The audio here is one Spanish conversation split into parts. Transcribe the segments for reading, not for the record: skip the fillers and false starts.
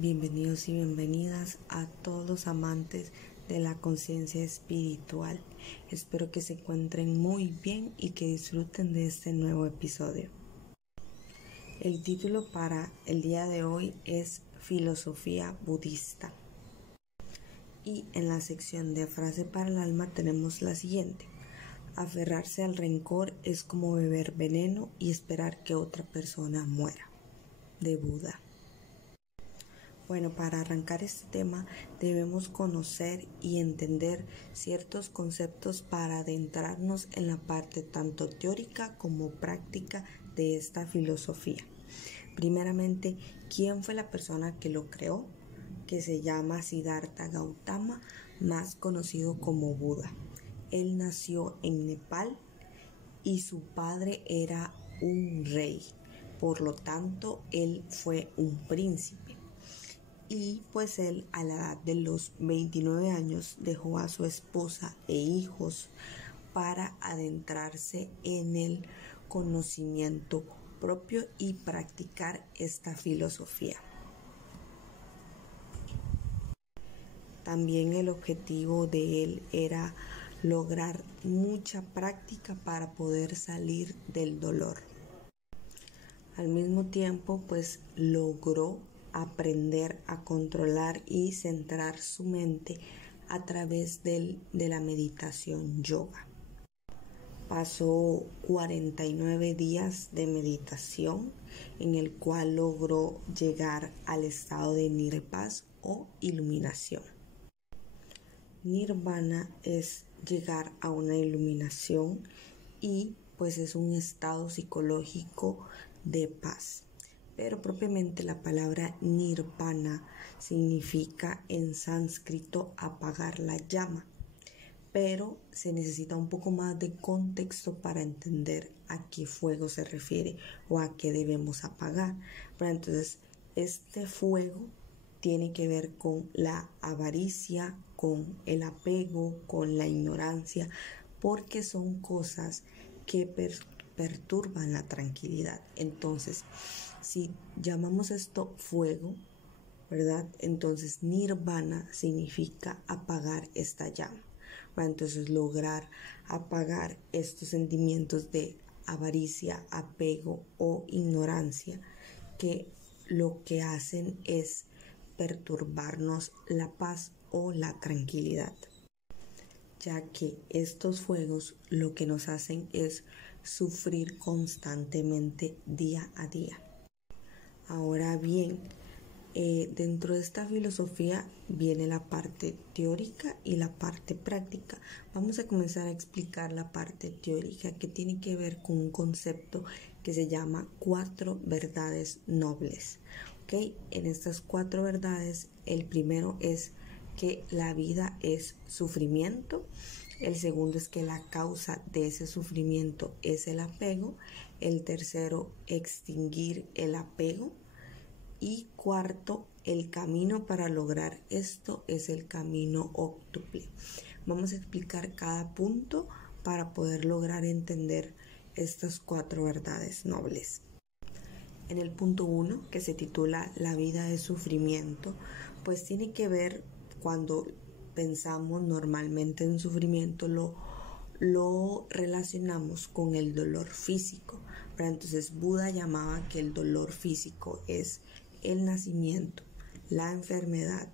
Bienvenidos y bienvenidas a todos los amantes de la conciencia espiritual. Espero que se encuentren muy bien y que disfruten de este nuevo episodio. El título para el día de hoy es Filosofía Budista. Y en la sección de frase para el alma tenemos la siguiente. Aferrarse al rencor es como beber veneno y esperar que otra persona muera. De Buda. Bueno, para arrancar este tema debemos conocer y entender ciertos conceptos para adentrarnos en la parte tanto teórica como práctica de esta filosofía. Primeramente, ¿quién fue la persona que lo creó? Que se llama Siddhartha Gautama, más conocido como Buda. Él nació en Nepal y su padre era un rey, por lo tanto él fue un príncipe. Y pues él a la edad de los 29 años dejó a su esposa e hijos para adentrarse en el conocimiento propio y practicar esta filosofía. También el objetivo de él era lograr mucha práctica para poder salir del dolor. Al mismo tiempo, pues logró aprender a controlar y centrar su mente a través de la meditación yoga. Pasó 49 días de meditación en el cual logró llegar al estado de nirvana o iluminación. Nirvana es llegar a una iluminación y pues es un estado psicológico de paz. Pero propiamente la palabra nirvana significa en sánscrito apagar la llama, pero se necesita un poco más de contexto para entender a qué fuego se refiere o a qué debemos apagar. Pero entonces este fuego tiene que ver con la avaricia, con el apego, con la ignorancia, porque son cosas que perturban la tranquilidad. Entonces, si llamamos esto fuego, ¿verdad? Entonces nirvana significa apagar esta llama. Bueno, entonces lograr apagar estos sentimientos de avaricia, apego o ignorancia que lo que hacen es perturbarnos la paz o la tranquilidad, ya que estos fuegos lo que nos hacen es sufrir constantemente día a día. Ahora bien, dentro de esta filosofía viene la parte teórica y la parte práctica. Vamos a comenzar a explicar la parte teórica, que tiene que ver con un concepto que se llama 4 verdades nobles. ¿Okay? En estas 4 verdades, el primero es que la vida es sufrimiento. El segundo es que la causa de ese sufrimiento es el apego. El tercero, extinguir el apego. Y cuarto, el camino para lograr esto es el camino óctuple. Vamos a explicar cada punto para poder lograr entender estas 4 verdades nobles. En el punto 1, que se titula La vida es sufrimiento, pues tiene que ver cuando pensamos normalmente en sufrimiento, lo relacionamos con el dolor físico. Pero entonces Buda llamaba que el dolor físico es el nacimiento, la enfermedad,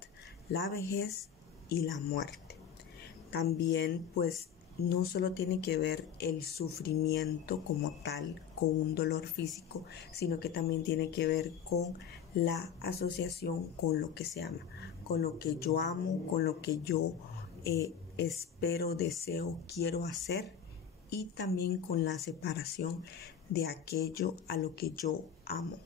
la vejez y la muerte. También pues no solo tiene que ver el sufrimiento como tal con un dolor físico, sino que también tiene que ver con la asociación con lo que se ama, con lo que yo amo, con lo que yo espero, deseo, quiero hacer, y también con la separación de aquello a lo que yo amo.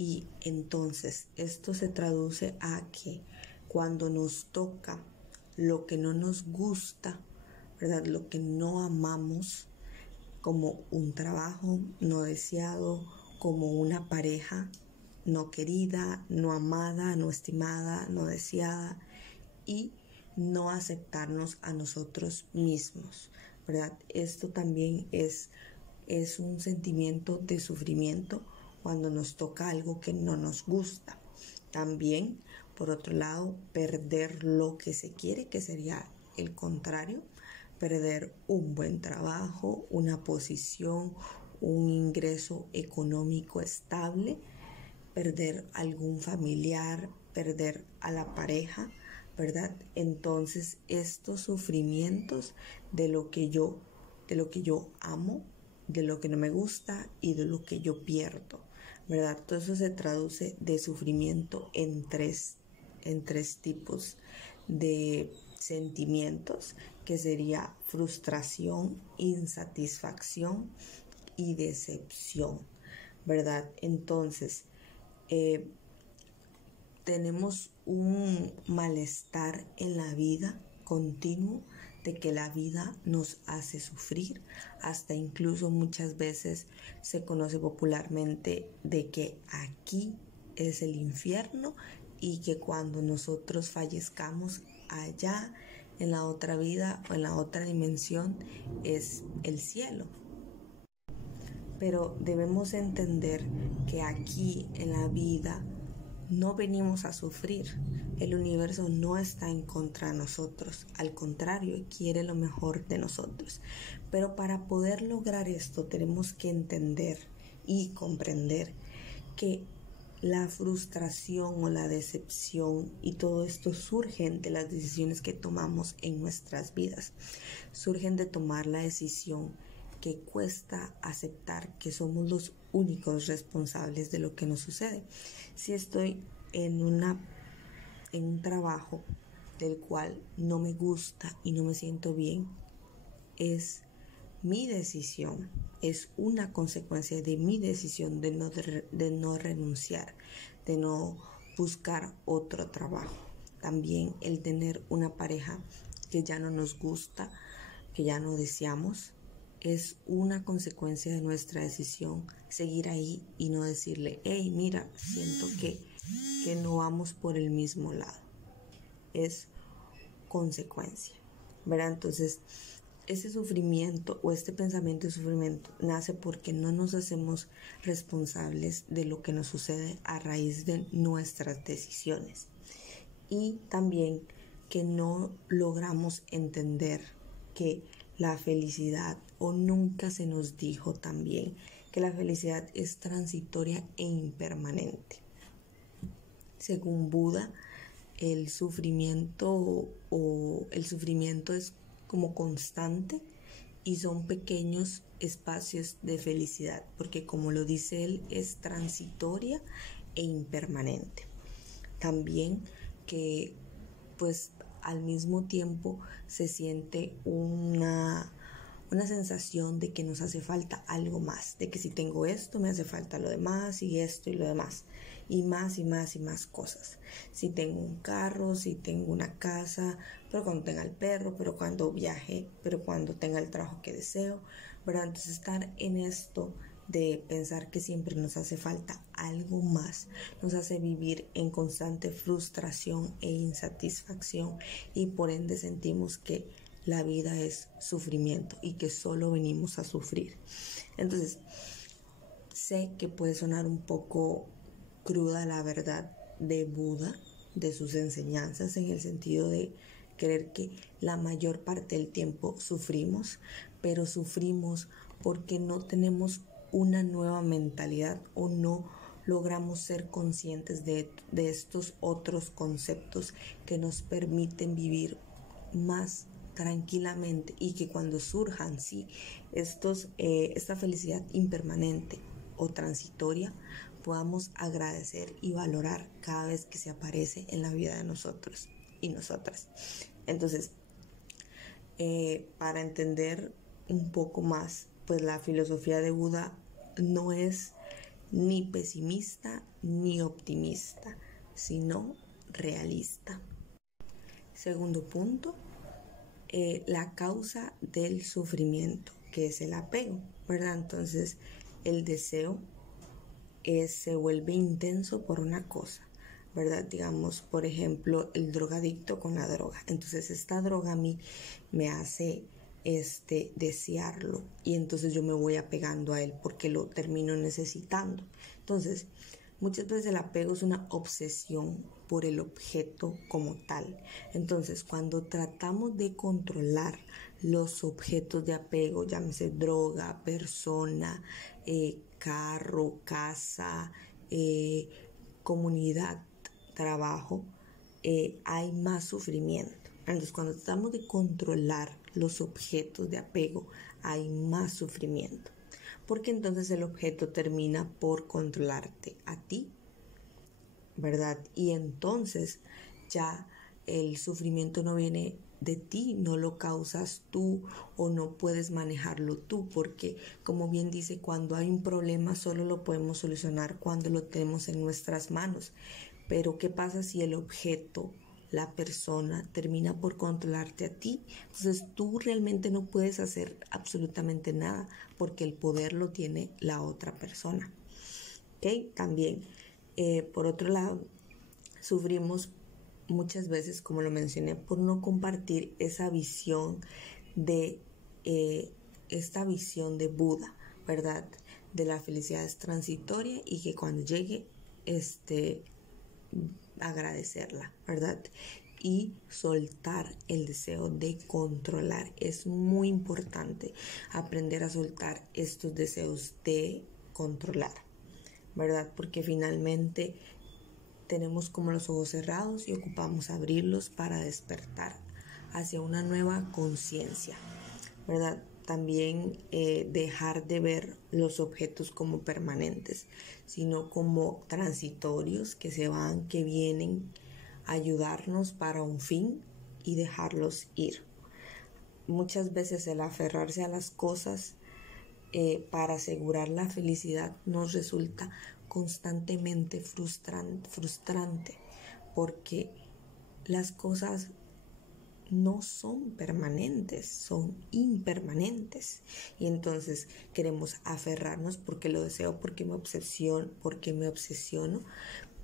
Y entonces esto se traduce a que cuando nos toca lo que no nos gusta, ¿verdad? Lo que no amamos, como un trabajo no deseado, como una pareja no querida, no amada, no estimada, no deseada, y no aceptarnos a nosotros mismos, ¿verdad? Esto también es un sentimiento de sufrimiento cuando nos toca algo que no nos gusta. También, por otro lado, perder lo que se quiere, que sería el contrario, perder un buen trabajo, una posición, un ingreso económico estable, perder algún familiar, perder a la pareja, ¿verdad? Entonces, estos sufrimientos de lo que yo amo, de lo que no me gusta y de lo que yo pierdo, ¿verdad? Todo eso se traduce de sufrimiento en tres tipos de sentimientos, que sería frustración, insatisfacción y decepción, ¿verdad? Entonces, tenemos un malestar en la vida continuo, de que la vida nos hace sufrir, hasta incluso muchas veces se conoce popularmente de que aquí es el infierno y que cuando nosotros fallezcamos allá en la otra vida o en la otra dimensión es el cielo. Pero debemos entender que aquí en la vida no venimos a sufrir. El universo no está en contra de nosotros, al contrario, quiere lo mejor de nosotros. Pero para poder lograr esto tenemos que entender y comprender que la frustración o la decepción y todo esto surgen de las decisiones que tomamos en nuestras vidas. Surgen de tomar la decisión que cuesta aceptar que somos los únicos responsables de lo que nos sucede. Si estoy en un trabajo del cual no me gusta y no me siento bien, es mi decisión, es una consecuencia de mi decisión de no renunciar, de no buscar otro trabajo. También el tener una pareja que ya no nos gusta, que ya no deseamos, es una consecuencia de nuestra decisión seguir ahí y no decirle, hey, mira, siento que no vamos por el mismo lado. Es consecuencia, ¿verdad? Entonces, ese sufrimiento o este pensamiento de sufrimiento nace porque no nos hacemos responsables de lo que nos sucede a raíz de nuestras decisiones. Y también que no logramos entender que la felicidad, o nunca se nos dijo también que la felicidad es transitoria e impermanente. Según Buda, el sufrimiento es como constante y son pequeños espacios de felicidad, porque como lo dice él, es transitoria e impermanente. También que pues al mismo tiempo se siente una sensación de que nos hace falta algo más, de que si tengo esto me hace falta lo demás y esto y lo demás, y más y más y más cosas. Si tengo un carro, si tengo una casa, pero cuando tenga el perro, pero cuando viaje, pero cuando tenga el trabajo que deseo, ¿verdad? Entonces estar en esto de pensar que siempre nos hace falta algo más, nos hace vivir en constante frustración e insatisfacción, y por ende sentimos que la vida es sufrimiento y que solo venimos a sufrir. Entonces, sé que puede sonar un poco cruda la verdad de Buda, de sus enseñanzas, en el sentido de creer que la mayor parte del tiempo sufrimos, pero sufrimos porque no tenemos una nueva mentalidad o no logramos ser conscientes de estos otros conceptos que nos permiten vivir más tranquilamente, y que cuando surjan esta felicidad impermanente o transitoria, podamos agradecer y valorar cada vez que se aparece en la vida de nosotros y nosotras. Entonces, para entender un poco más, pues la filosofía de Buda no es ni pesimista ni optimista, sino realista. Segundo punto, la causa del sufrimiento, que es el apego, ¿verdad? Entonces, el deseo se vuelve intenso por una cosa, ¿verdad? Digamos, por ejemplo, el drogadicto con la droga. Entonces, esta droga a mí me hace desearlo, y entonces yo me voy apegando a él porque lo termino necesitando. Entonces, Muchas veces el apego es una obsesión por el objeto como tal. Entonces, cuando tratamos de controlar los objetos de apego, llámese droga, persona, carro, casa, comunidad, trabajo, hay más sufrimiento. Entonces, cuando tratamos de controlar los objetos de apego, hay más sufrimiento. Porque entonces el objeto termina por controlarte a ti, ¿verdad? Y entonces ya el sufrimiento no viene de ti, no lo causas tú o no puedes manejarlo tú, porque como bien dice, cuando hay un problema solo lo podemos solucionar cuando lo tenemos en nuestras manos. Pero ¿qué pasa si el objeto, la persona, termina por controlarte a ti? Entonces tú realmente no puedes hacer absolutamente nada porque el poder lo tiene la otra persona. ¿Ok? También, por otro lado, sufrimos muchas veces, como lo mencioné, por no compartir esa visión de esta visión de Buda, ¿verdad? De la felicidad es transitoria y que cuando llegue, agradecerla, ¿verdad? Y soltar el deseo de controlar. Es muy importante aprender a soltar estos deseos de controlar, ¿verdad? Porque finalmente tenemos como los ojos cerrados y ocupamos abrirlos para despertar hacia una nueva conciencia, ¿verdad? También dejar de ver los objetos como permanentes, sino como transitorios que se van, que vienen a ayudarnos para un fin y dejarlos ir. Muchas veces el aferrarse a las cosas para asegurar la felicidad nos resulta constantemente frustrante porque las cosas no son permanentes, son impermanentes. Y entonces queremos aferrarnos porque lo deseo, porque me obsesiono,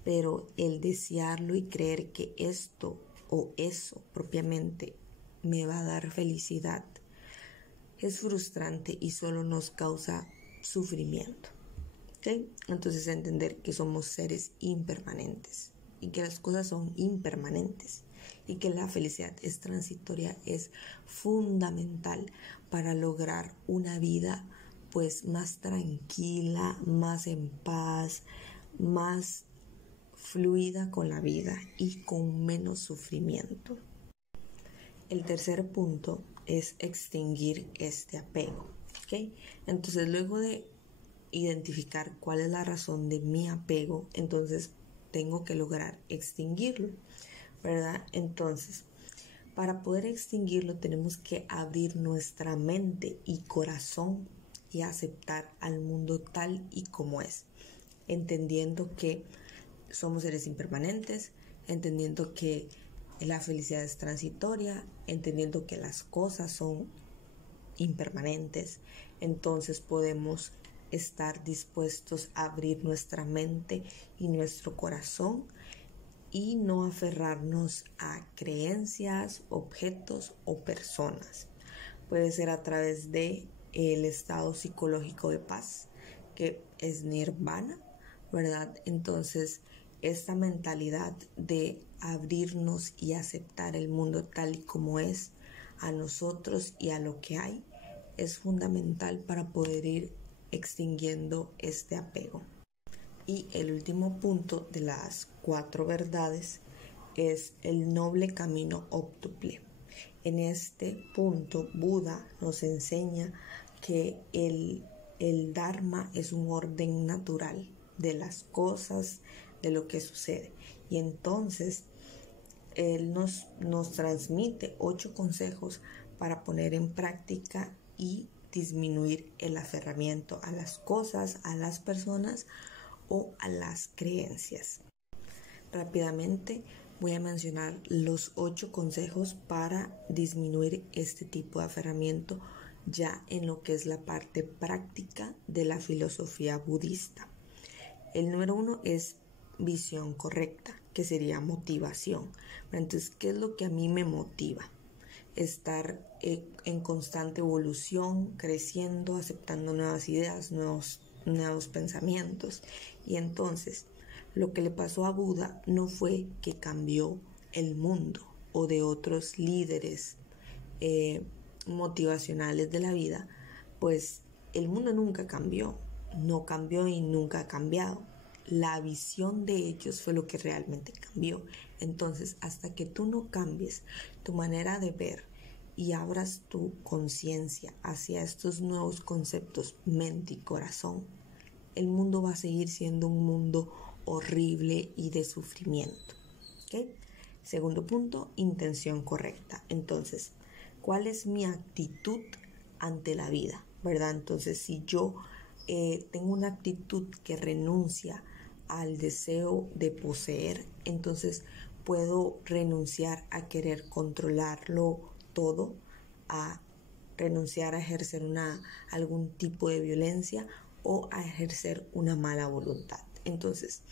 pero el desearlo y creer que esto o eso propiamente me va a dar felicidad es frustrante y solo nos causa sufrimiento. ¿Okay? Entonces entender que somos seres impermanentes y que las cosas son impermanentes y que la felicidad es transitoria es fundamental para lograr una vida pues más tranquila, más en paz, más fluida con la vida y con menos sufrimiento. El tercer punto es extinguir este apego. ¿Okay? Entonces luego de identificar cuál es la razón de mi apego, entonces tengo que lograr extinguirlo, ¿verdad? Entonces, para poder extinguirlo tenemos que abrir nuestra mente y corazón y aceptar al mundo tal y como es, entendiendo que somos seres impermanentes, entendiendo que la felicidad es transitoria, entendiendo que las cosas son impermanentes. Entonces podemos estar dispuestos a abrir nuestra mente y nuestro corazón y no aferrarnos a creencias, objetos o personas. Puede ser a través de el estado psicológico de paz, que es nirvana, ¿verdad? Entonces, esta mentalidad de abrirnos y aceptar el mundo tal y como es, a nosotros y a lo que hay, es fundamental para poder ir extinguiendo este apego. Y el último punto de las 4 verdades es el noble camino óptuple. En este punto, Buda nos enseña que el Dharma es un orden natural de las cosas, de lo que sucede. Y entonces, él nos transmite 8 consejos para poner en práctica y disminuir el aferramiento a las cosas, a las personas o a las creencias. Rápidamente voy a mencionar los 8 consejos para disminuir este tipo de aferramiento ya en lo que es la parte práctica de la filosofía budista. El número 1 es visión correcta, que sería motivación. Entonces, ¿qué es lo que a mí me motiva? Estar en constante evolución, creciendo, aceptando nuevas ideas, nuevos pensamientos. Y entonces, Lo que le pasó a Buda no fue que cambió el mundo o de otros líderes motivacionales de la vida, pues el mundo nunca cambió, no cambió y nunca ha cambiado. La visión de ellos fue lo que realmente cambió. Entonces, hasta que tú no cambies tu manera de ver y abras tu conciencia hacia estos nuevos conceptos, mente y corazón, el mundo va a seguir siendo un mundo horrible y de sufrimiento. ¿Okay? Segundo punto, intención correcta. Entonces, ¿cuál es mi actitud ante la vida? ¿Verdad? Entonces, si yo tengo una actitud que renuncia al deseo de poseer, entonces puedo renunciar a querer controlarlo todo, a renunciar a ejercer algún tipo de violencia o a ejercer una mala voluntad. Entonces,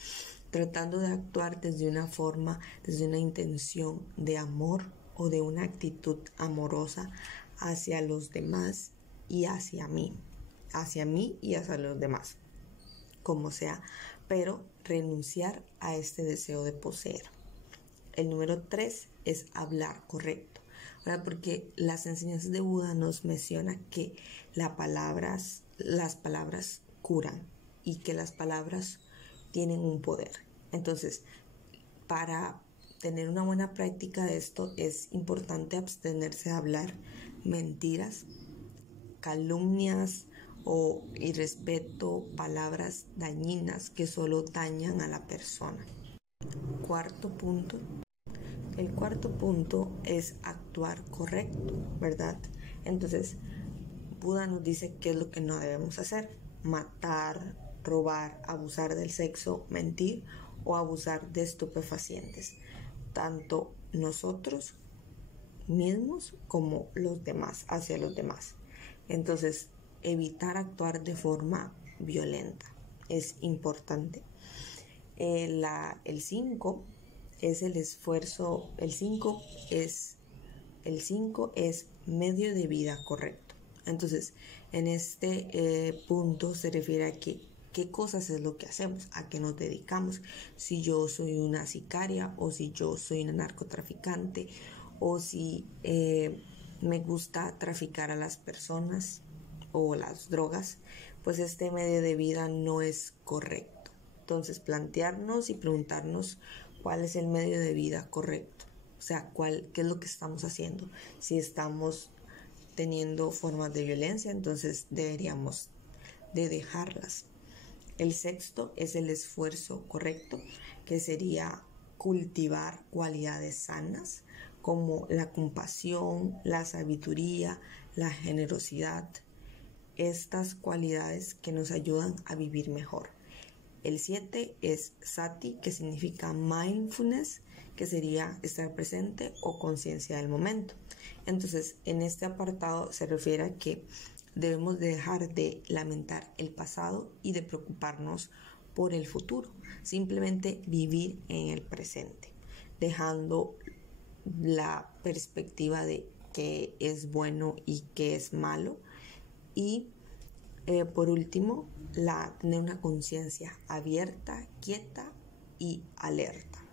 tratando de actuar desde una forma, desde una intención de amor o de una actitud amorosa hacia los demás y hacia mí y hacia los demás, como sea, pero renunciar a este deseo de poseer. El número 3 es hablar correcto, ¿verdad? Porque las enseñanzas de Buda nos mencionan que las palabras curan y que las palabras tienen un poder. Entonces, para tener una buena práctica de esto es importante abstenerse de hablar mentiras, calumnias o irrespeto, palabras dañinas que solo dañan a la persona. El cuarto punto es actuar correcto, ¿verdad? Entonces, Buda nos dice qué es lo que no debemos hacer: matar, robar, abusar del sexo, mentir o abusar de estupefacientes, tanto nosotros mismos como los demás, hacia los demás. Entonces, evitar actuar de forma violenta es importante. El 5 es el esfuerzo, el 5 es medio de vida correcto. Entonces, en este punto se refiere a qué cosas es lo que hacemos, a qué nos dedicamos. Si yo soy una sicaria o si yo soy una narcotraficante o si me gusta traficar a las personas o las drogas, pues este medio de vida no es correcto. Entonces, plantearnos y preguntarnos cuál es el medio de vida correcto. O sea, qué es lo que estamos haciendo. Si estamos teniendo formas de violencia, entonces deberíamos de dejarlas. El 6 es el esfuerzo correcto, que sería cultivar cualidades sanas como la compasión, la sabiduría, la generosidad. Estas cualidades que nos ayudan a vivir mejor. El 7 es sati, que significa mindfulness, que sería estar presente o conciencia del momento. Entonces, en este apartado se refiere a que debemos dejar de lamentar el pasado y de preocuparnos por el futuro. Simplemente vivir en el presente, dejando la perspectiva de qué es bueno y qué es malo. Y por último, tener una conciencia abierta, quieta y alerta.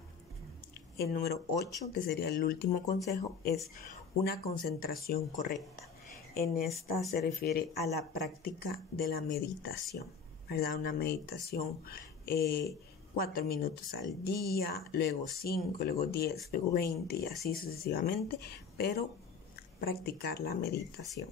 El número 8, que sería el último consejo, es una concentración correcta. En esta se refiere a la práctica de la meditación, ¿verdad? Una meditación 4 minutos al día, luego 5, luego 10, luego 20 y así sucesivamente, pero practicar la meditación.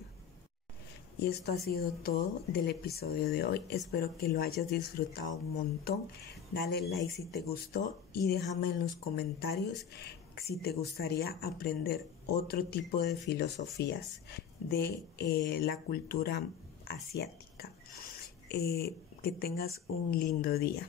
Y esto ha sido todo del episodio de hoy. Espero que lo hayas disfrutado un montón. Dale like si te gustó y déjame en los comentarios si te gustaría aprender otro tipo de filosofías de la cultura asiática. Que tengas un lindo día.